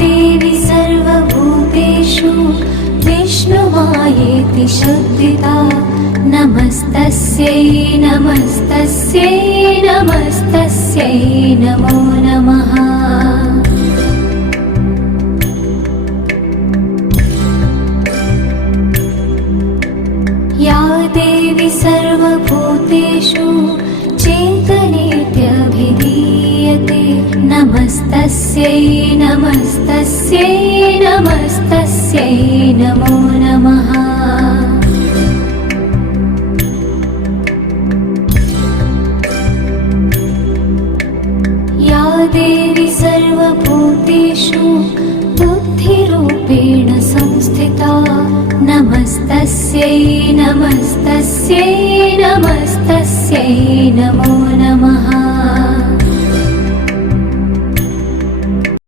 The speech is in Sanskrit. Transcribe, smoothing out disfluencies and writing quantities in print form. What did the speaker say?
देवी सर्वभूतेषु विष्णुमायेति शुद्धिता नमस्तस्यै नमस्तस्यै नमस्तस्यै नमो नमः। या देवी सर्वभूतेषु चेतनेत्यभिधीयते नमस्तस्यै नमस्तस्यै नमस्तस्यै नमो नमः। या देवी सर्वभूतेषु बुद्धिरूपेण संस्थिता नमस्तस्यै नमस्तस्यै नमस्तस्यै नमो नमः।